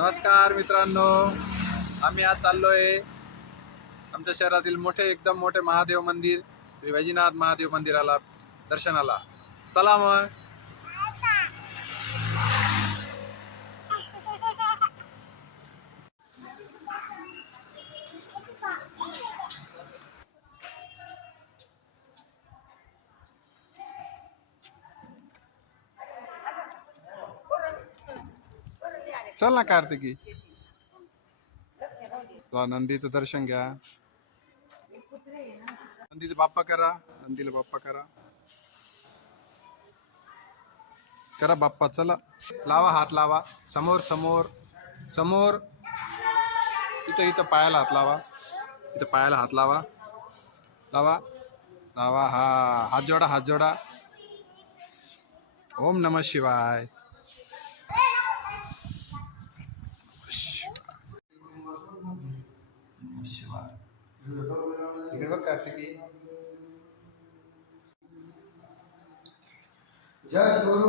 नमस्कार मित्रांनो. आम्ही आज चाललोय आमच्या शहरातील मोठे एकदम मोठे महादेव मंदिर श्री वैजनाथ महादेव मंदिराला दर्शनाला. चला मग. चल ना कार्तिकी. नंदीचं दर्शन घ्या. नंदीचं बाप्पा करा. नंदीला बाप्पा करा. करा बाप्पा चला. लावा हात लावा. समोर समोर. समोर. इथं इथं पायाला हात लावा. इथं पायाला हात लावा. लावा. लावा हा. हात जोडा हात जोडा. ओम नमः शिवाय. శివ ఇరవ కార్తికి జయ గురు